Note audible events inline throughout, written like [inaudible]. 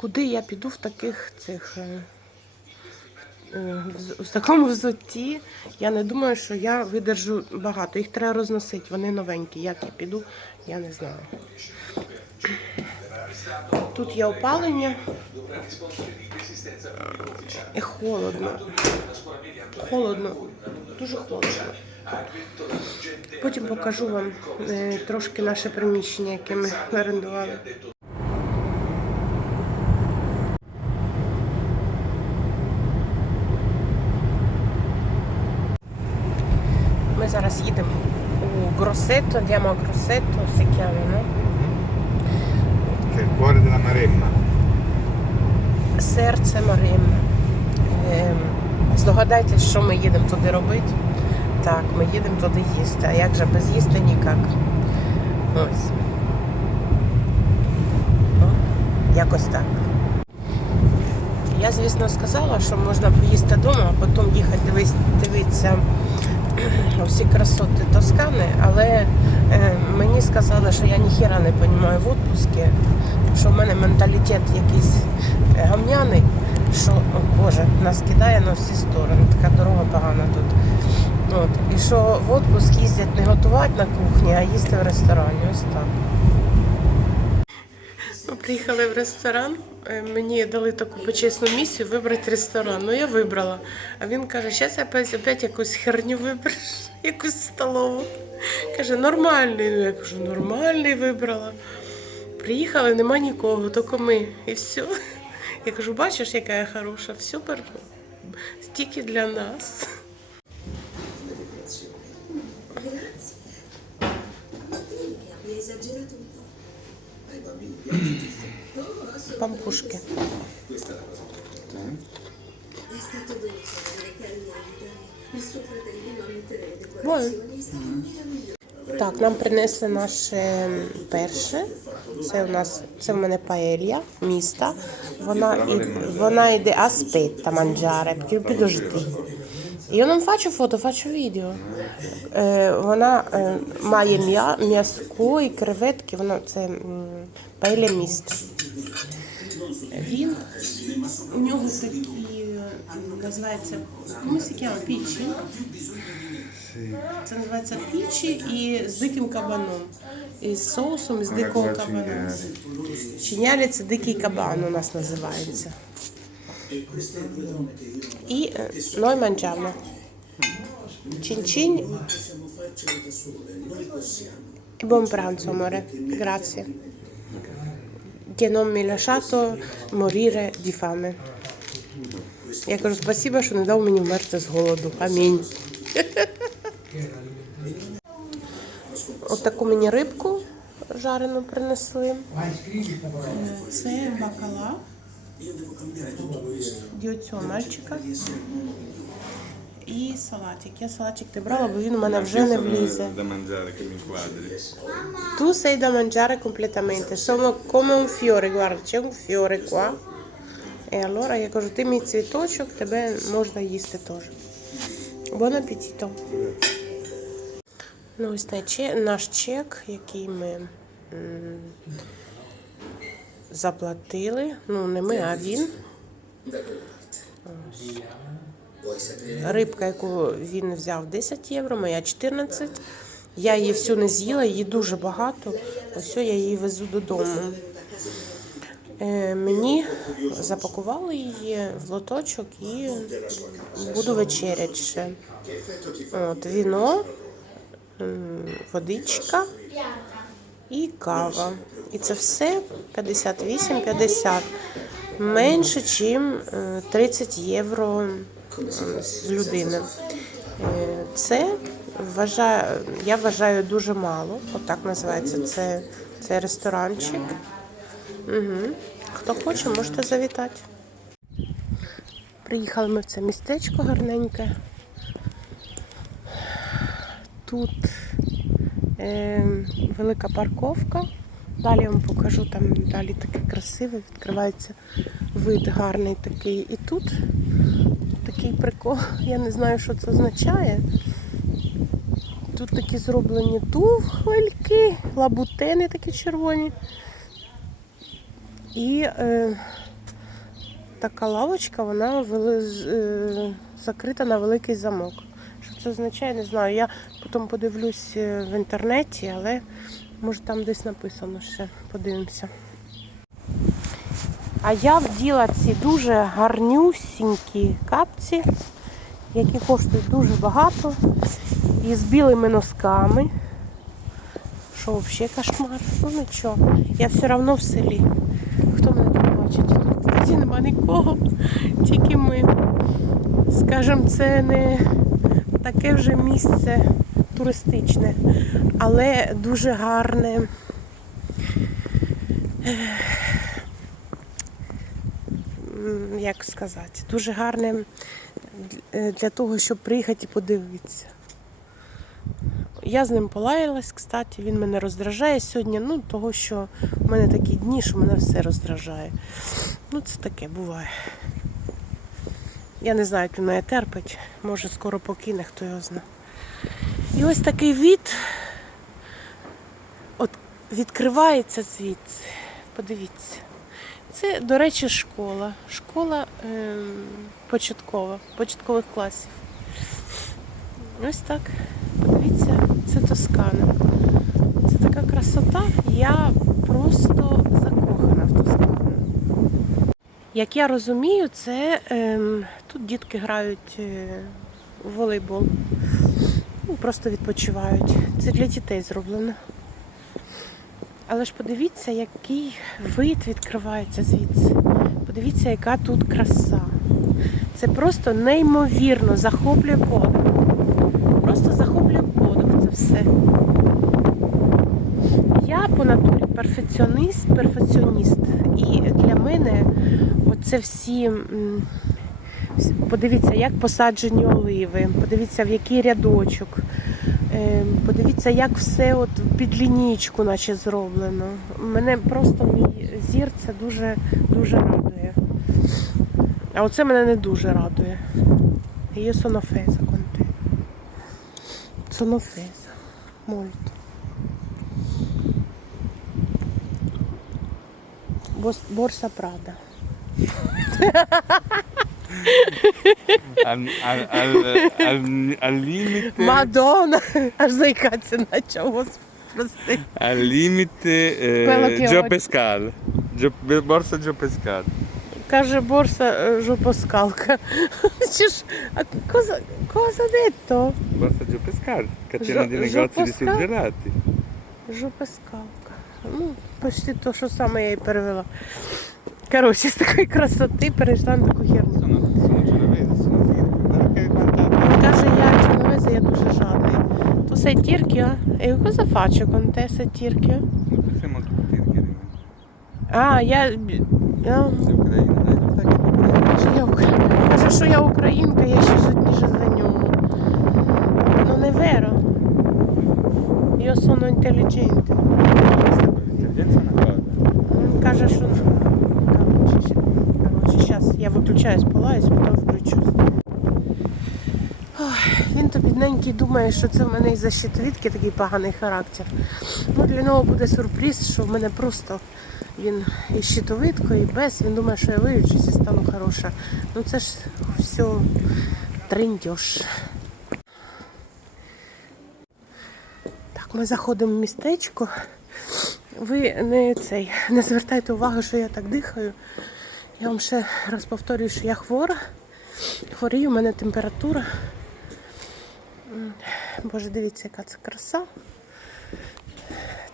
куди я піду в таких цих. е, е, В такому взутті я не думаю, що я видержу багато. Їх треба розносити, вони новенькі. Як я піду, я не знаю. Тут є опалення. І холодно. Холодно. Дуже холодно. Потім покажу вам е, трошки наше приміщення, яке ми орендували. Ми зараз їдемо у Гросетто, andiamo a Grosseto, si chiama, no? Che è il cuore della Maremma. Серце Марина. Ем, здогадайтесь, що ми їдемо туди робити. Так, ми їдемо туди їсти. А як же без їсти ніяк. Ось. Ну, якось так. Я, звісно, сказала, що можна поїсти вдома, а потім їхати дивись, дивитися всі красоти Тоскани, але е, мені сказали, що я ніхіра не розумію в відпустці, що в мене менталітет якийсь е, гамняний, що, о Боже, нас кидає на всі сторони, така дорога погана тут. От. І що в відпуск їздять не готувати на кухні, а їсти в ресторані. Ось так. Ми приїхали в ресторан. е, Мені дали таку почесну місію вибрати ресторан. Ну я вибрала. А він каже, зараз я опять, якусь херню вибереш, [laughs] якусь столову. Каже, нормальний. Ну я кажу, нормальний вибрала. Приїхали, нема нікого, тільки ми. І все. [laughs] Я кажу, бачиш, яка я хороша, все беру. Стільки для нас. Mi hai esagerato un po'. Пампушки. È stato dolce vedere Kelly aiutare il suo fratellino a mettere le decorazioni. È stato meraviglioso. Так, нам принесли наше перше. Це у нас це в мене паелья міста. Вона і вона йде аспетта perché підожди. Io non faccio foto, faccio video. Е, вона е, має м'я, м'яско і креветки, вона це паелья. Він у нього такі називається si chiama? пічі. Це називається пічі і з диким кабаном. І з соусом із дикого кабана. Чинялі це дикий кабан у нас називається. І е, noi mangiamo. Cin-cin. E buon pranzo, amore. Grazie. Che non mi hai lasciato morire di fame. Я кажу, спасибо, що не дав мені вмерти з голоду. Амінь. От таку мені рибку жарену принесли. Це бакала. Від цього мальчика. І салатик. Я салатик не брала, бо він у мене вже не влізе. Da mangiare che mi inquadri. Tu sei da mangiare completamente, sono come un fiore, guarda, c'è un fiore qua. E allora я кажу, ти мій цвіточок, тебе можна їсти теж. Buon appetito. Ну, ось наш чек, наш чек, який ми м, заплатили. Ну, не ми, а він. Ось. Рибка, яку він взяв 10 євро, моя 14. Я її всю не з'їла, її дуже багато. Ось я її везу додому. Е, мені запакували її в лоточок і буду вечеряти ще. От, віно, водичка і кава. І це все 58-50. Менше, ніж 30 євро м, з людини. Е, Це вважаю, я вважаю дуже мало. Отак називається це, це ресторанчик. Угу. Хто хоче, можете завітати. Приїхали ми в це містечко гарненьке. Тут е, велика парковка. Далі я вам покажу, там далі таке красиве, відкривається вид гарний такий. І тут такий прикол, я не знаю, що це означає. Тут такі зроблені туфельки, лабутени такі червоні. І е, така лавочка, вона вели... е, закрита на великий замок. Що це означає, не знаю. Я потім подивлюсь е, в інтернеті, але може там десь написано ще. Подивимося. А я вділа ці дуже гарнюсінькі капці, які коштують дуже багато. І з білими носками. Що взагалі кошмар? Ну нічого. Я все одно в селі. Хто мене тут бачить? Тут, нема нікого. Тільки ми. Скажем, це не таке вже місце туристичне, але дуже гарне. Як сказати, дуже гарне е, для того, щоб приїхати і подивитися. Я з ним полаялась, кстати, він мене роздражає сьогодні. Ну, того, що в мене такі дні, що мене все роздражає. Ну, це таке буває. Я не знаю, як він мене терпить. Може, скоро покине, хто його знає. І ось такий від от відкривається звідси. Подивіться. Це, до речі, школа. Школа ем, початкова, початкових класів. Ось так. Подивіться, це Тоскана. Це така красота. Я просто закохана в Тоскану. Як я розумію, це ем, тут дітки грають е, в волейбол. Ну, Просто відпочивають. Це для дітей зроблено. Але ж подивіться, який вид відкривається звідси. Подивіться, яка тут краса. Це просто неймовірно захоплює подих. Просто захоплює подих це все. Я по натурі перфекціоніст, перфекціоніст. І для мене оце всі. Подивіться, як посаджені оливи, подивіться, в який рядочок. Е, Подивіться, як все от під лінійку наче зроблено. Мене просто мій зір це дуже, дуже радує. А оце мене не дуже радує. Io sono offesa con te. Sono offesa. Limite, Мадонна! Аж заїкатися почав, господи, прости. eh. Gio- borsa Gio Pescal. Каже борса е, жопоскалка. Чи ж, а cosa, cosa ha detto? Borsa Gio Pescal, catena Gio- di Gio negozi di Pescal? surgelati. Жопоскалка. Ну, почти то, що саме я і перевела. Коротше, з такої красоти перейшла на таку херню. Sono, sono genovese, sono tirco. Guarda che vantaggio. Він каже, я чиновезе, я дуже жадний. То sei tirchio? E cosa faccio con te se tirchio? Molto più tirchio di me. А, я. я... Dai, guarda che Каже, я українка. Каже, що я українка, я ще житніше за нього. Ну не вero. Io sono intelligente. Він каже, що. Ще- коротше, зараз я виключаюсь, полаюсь, потім включусь. Ой, він то бідненький думає, що це в мене із-за щитовідки такий поганий характер. Ну, для нього буде сюрприз, що в мене просто він із щитовидкою, і без. Він думає, що я вивчусь і стану хороша. Ну це ж все триндьош. Так, ми заходимо в містечко. Ви не цей не звертайте увагу, що я так дихаю. Я вам ще раз повторюю, що я хвора. Хворію, у мене температура. Боже, дивіться, яка це краса.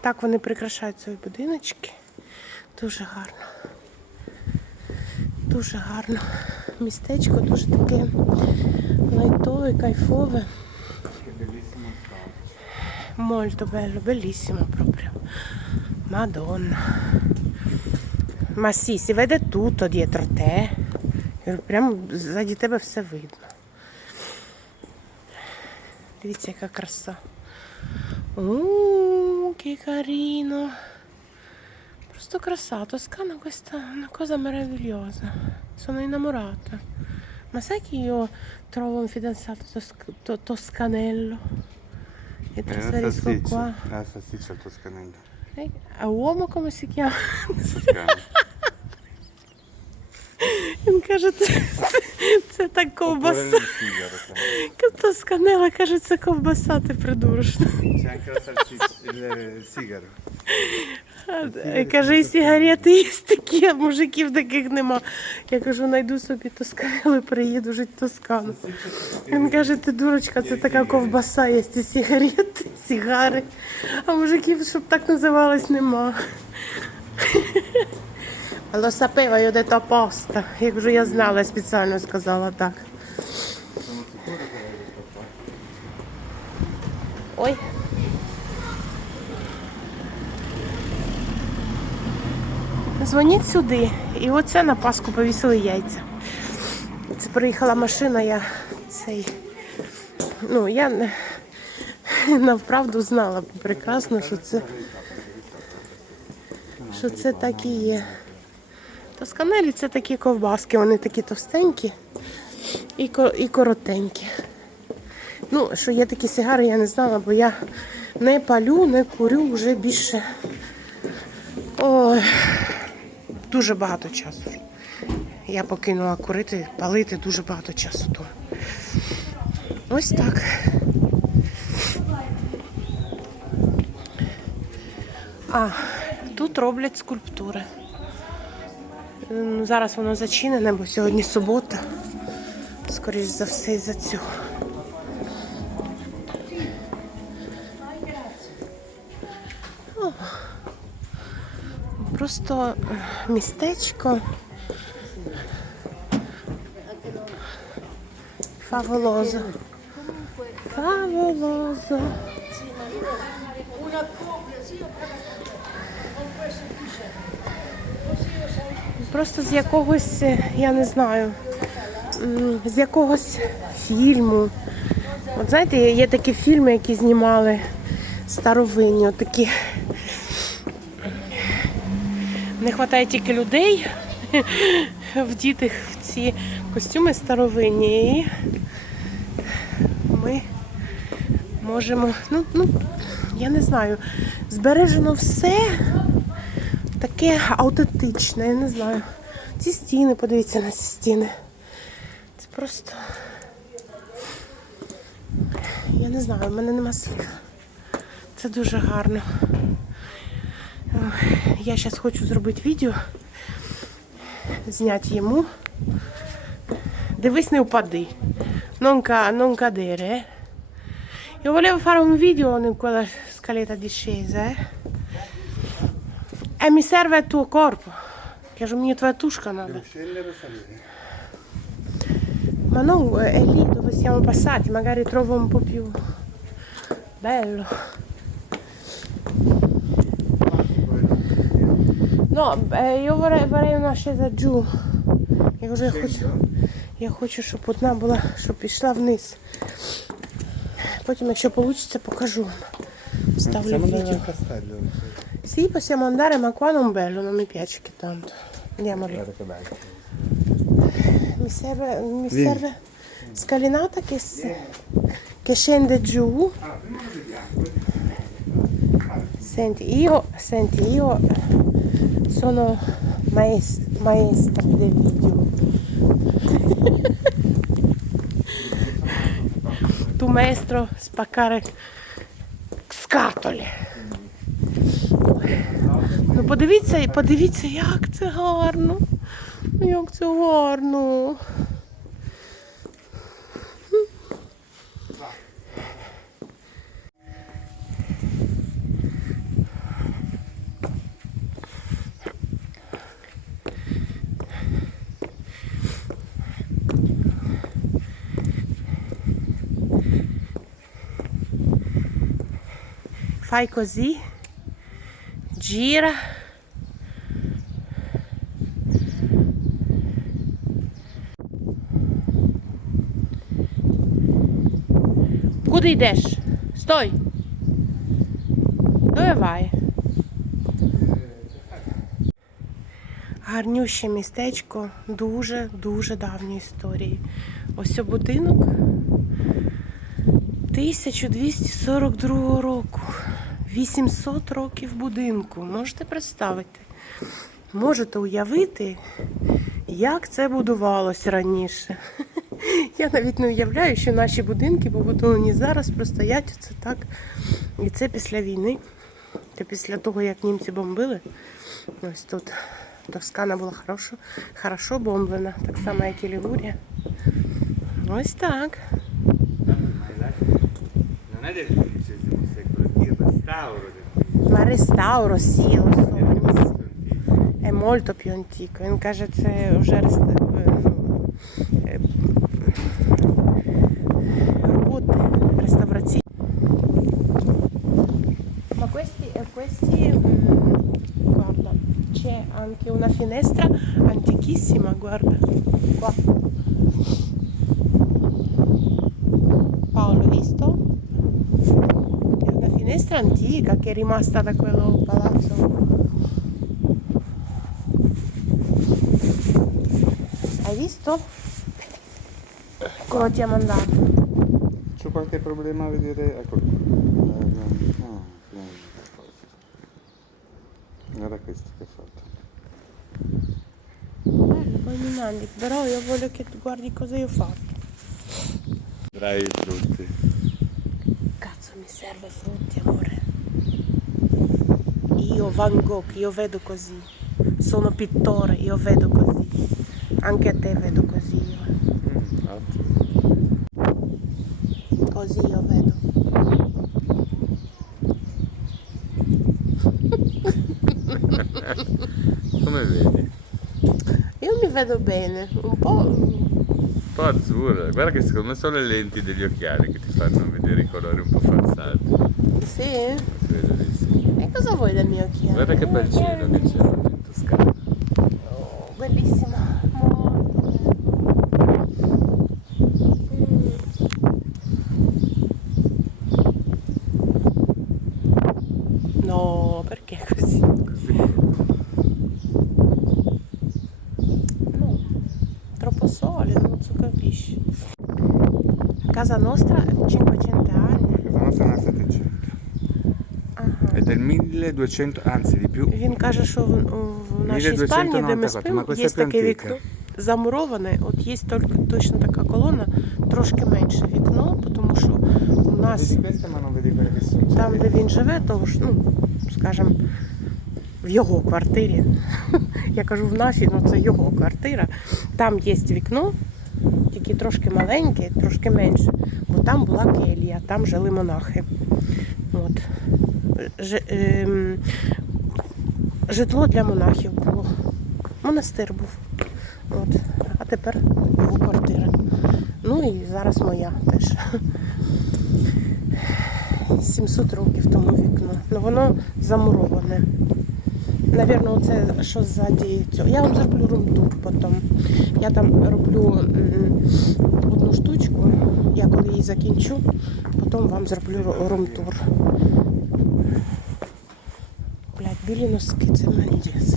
Так вони прикрашають свої будиночки. Дуже гарно. Дуже гарно. Містечко дуже таке лайтове, кайфове. Molto bello, bellissimo proprio. Madonna. Ma sì, si vede tutto dietro te. Прямо ззаді тебе все видно. Дивіться, яка краса. Ууу, che carino. Просто краса. Тоскана questa è una cosa meravigliosa. Sono innamorata. Ma sai che io trovo un fidanzato tos- to- toscanello? E È una trasferisco qua. salsiccia. La salsiccia al toscanello. Eh, A uomo come si chiama? Toscano. Він каже, це, це так ковбаса. Nel sigaro. Каже, це ковбаса, ти придурочна. Sigaro. А, Каже, і сигарети є такі, а мужиків таких нема. Я кажу, знайду собі тосканелу приїду жити в Тоскану. Він каже, ти дурочка, це така ковбаса, є і сигарети, сигари. А мужиків, щоб так називалось, нема. Lo sapevo, io ho detto apposta. Я кажу, я знала, спеціально сказала так. Ой. Дзвоніть сюди. І оце на Пасху повісили яйця. Це приїхала машина, я цей. Ну, я не- навправду знала прекрасно, що це. Що це так і є. Тосканелі це такі ковбаски, вони такі товстенькі і, і коротенькі. Ну, що є такі сигари, я не знала, бо я не палю, не курю вже більше. Ой, дуже багато часу. Я покинула курити, палити дуже багато часу тому. Ось так. А, тут роблять скульптури. Ну, Зараз воно зачинене, бо сьогодні субота. Скоріш за все, із-за цього. Просто е, містечко. Фаволозо. Фаволозо. Просто з якогось, е, я не знаю, з якогось фільму. От знаєте, є- такі фільми, які знімали старовинні, такі не вистачає тільки людей [laughs] вдітих в ці костюми старовинні. І ми можемо, ну, ну, я не знаю, збережено все таке аутентичне, я не знаю. Ці стіни, подивіться на ці стіни. Це просто. Я не знаю, в мене нема слів. Це дуже гарно. Я зараз хочу зробити відео, зняти йому. Дивись, не впади. Non cadere. eh. Io volevo fare un video in quella eh. E mi serve il tuo corpo. Tusca надо. Scendere o salire? Ma non eh, è lì dove siamo passati, magari trovo un po' più bello. No, eh, io vorrei, vorrei una scesa giù. Я вже хочу, я хочу, щоб одна була, щоб пішла вниз. Потім, якщо вийде, покажу вам. stavo Possiamo andare al castello? Sì, possiamo andare, ma qua non bello, non mi piace che tanto. Andiamo lì. Guarda che bello. Mi serve, mi serve scalinata che, che scende giù. Senti, io, senti, io sono maest- maestra del video. [laughs] tu maestro spaccare scatole. Ну подивіться, подивіться, як це гарно. Як це гарно. Fai così, gira. Куди йдеш? Стой! Vai? Гарнюще містечко дуже-дуже давньої історії. Ось о будинок 1242 року. 800 років будинку. Можете представити? Можете уявити, Як це будувалось раніше? Я навіть не уявляю, що наші будинки побудовані зараз, простоять це так. І це після війни. Це після того, як німці бомбили. Ось тут Тоскана була хорошо, хорошо бомблена, так само, як і Лігурія. Ось так. Non è del XV secolo, è il restauro del Ma restauro, sì, lo so. XV benissimo. secolo. È molto più antico. Він каже, це вже рест... е, ну, е, роботи реставраційні. Ma questi, eh, questi mm, guarda, c'è anche una finestra antichissima, guarda. Qua. Antica che è rimasta da quello palazzo. Hai visto? Come ti ha mandato? C'ho qualche problema a vedere. Ecco. Eh. Guarda questo che ha fatto. Bello, poi mi mandi, però io voglio che tu guardi cosa io ho fatto. Bravi frutti. Cazzo mi serve frutti, amore. Io Van Gogh, io vedo così. Sono pittore, io vedo così. Anche a te vedo così io. Mm, ottimo. Così io vedo. [laughs] Come vedi? Io mi vedo bene, un po'. Un po' azzurra. Guarda che secondo me sono le lenti degli occhiali che ti fanno vedere i colori un po' falsati. Sì? Credo di sì. E cosa vuoi dal mio occhiale? Guarda che bel cielo che c'è oggi in Toscana. Oh, bellissimo. 200, anzi di più. Він каже, що в, в нашій 1294, спальні, де ми спимо, є таке piante вікно замуроване. От є тільки точно така колона, трошки менше вікно, тому що у нас там, де він живе, то ж, ну, скажімо, в його квартирі. [laughs] Я кажу в нашій, але це його квартира. Там є вікно, тільки трошки маленьке, трошки менше, бо там була келія, там жили монахи. От. Ем, житло для монахів було. Монастир був. От. А тепер його квартира. Ну і зараз моя теж. 700 років тому вікно. Ну воно замуроване. Навірно, оце що ззаді цього. Я вам зроблю румтур потім. Я там роблю одну штучку. Я коли її закінчу, потім вам зроблю ру- румтур. Блядь, білі носки, це мандець.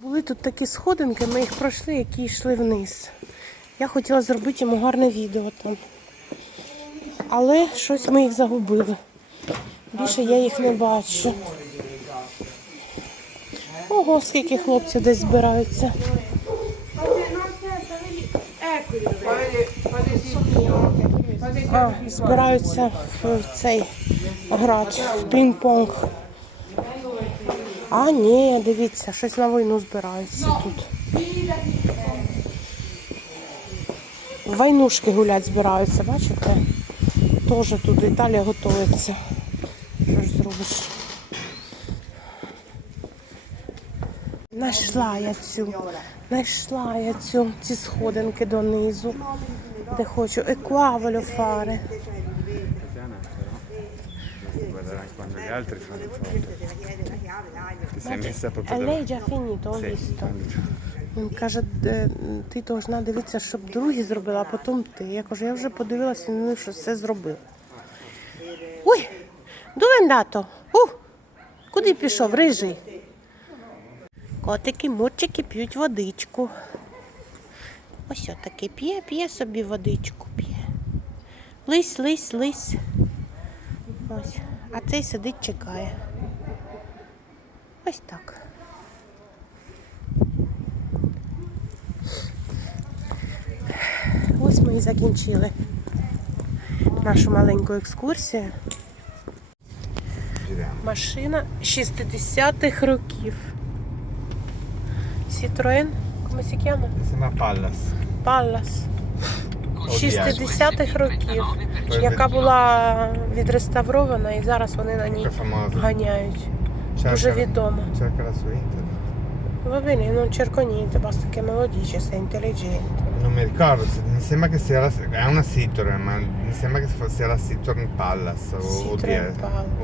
Були тут такі сходинки, ми їх пройшли, які йшли вниз. Я хотіла зробити йому гарне відео там. Але щось ми їх загубили. Більше я їх не бачу. Ого, скільки хлопців десь збираються. Збираються в цей грати, в пінг-понг. А, ні, дивіться, щось на війну збираються тут. В Войнушки гулять збираються, бачите? Теж тут Італія готується. Що ж зробиш? Знайшла я цю, знайшла я цю, ці сходинки донизу, де хочу. E qua voglio fare. Tatiana, però. Guardare anche quando gli altri fanno foto. Ti sei messa proprio E lei già finito, ho visto. Він каже, «Де- ти должна дивитися, щоб другі зробила, а потім ти. Я кажу, я вже подивилася, ну що все зробив. Ой? Uh, куди пішов, рижий? Котики, мурчики п'ють водичку. Ось отакий п'є, п'є собі водичку, п'є. Лись, лись, лись. Ось. А цей сидить, чекає. Ось так. Ось ми і закінчили нашу маленьку екскурсію. Машина 60-х років. Citroen, come si chiama? Sembra Pallas. Pallas. 60-х років, яка була відреставрована і зараз вони на ній ганяють. Дуже відома. Va bene, non cerco niente, basta che me lo dici, sei intelligente. Non mi ricordo, mi sembra che sia la, è una Citroen, ma mi sembra che sia la Citroen Pallas o ODS,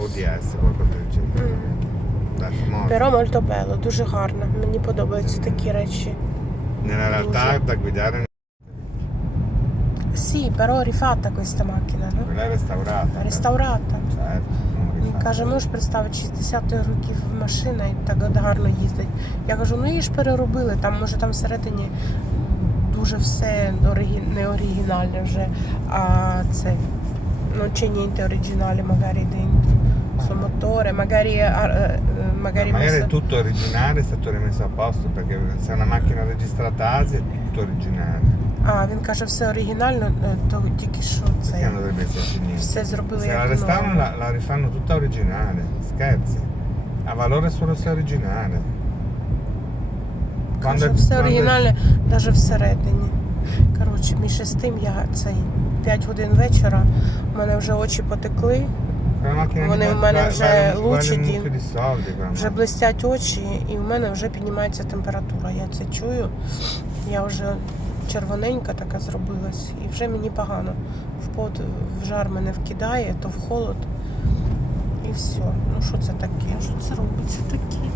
ODS, qualcosa del genere. Mm. Però molto bello, дуже гарно. Мені подобаються такі речі. Nella realtà Дуже. da guidare Sì, però rifatta questa macchina, no? quella è restaurata. Реставрата. Certo, Він каже, можеш представити 60-х років машина і так гарно їздить. Я кажу, ну її ж переробили, там може там всередині дуже все оригі... не оригінальне вже, а це non c'è niente originale magari dentro. Sul motore, magari, eh, eh, magari magari messo- è tutto originale, è stato rimesso a posto perché se è una macchina registrata a Asia è tutto originale. А, він каже, все оригінально, е, то тільки що Perché це non dovrebbe esserci niente? все зробили Se la як restaurano la, la rifanno tutta originale, scherzi. Ha valore solo se è originale. Каже, все оригінальне, навіть всередині. Коротше, між з тим я цей 5 годин вечора, у мене вже очі потекли, Вони в мене вже quella вже блистять очі, і в мене вже піднімається температура. Я це чую. Я вже червоненька така зробилась, і вже мені погано. В пот, в жар мене вкидає, то в холод. І все. Ну що це таке? Що це робиться таке?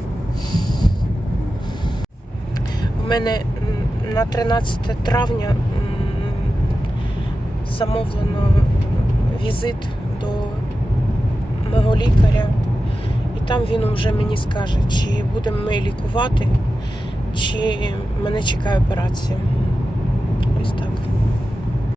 У мене на 13 травня замовлено візит мого лікаря. І там він вже мені скаже, чи будемо ми лікувати, чи мене чекає операція. Ось так.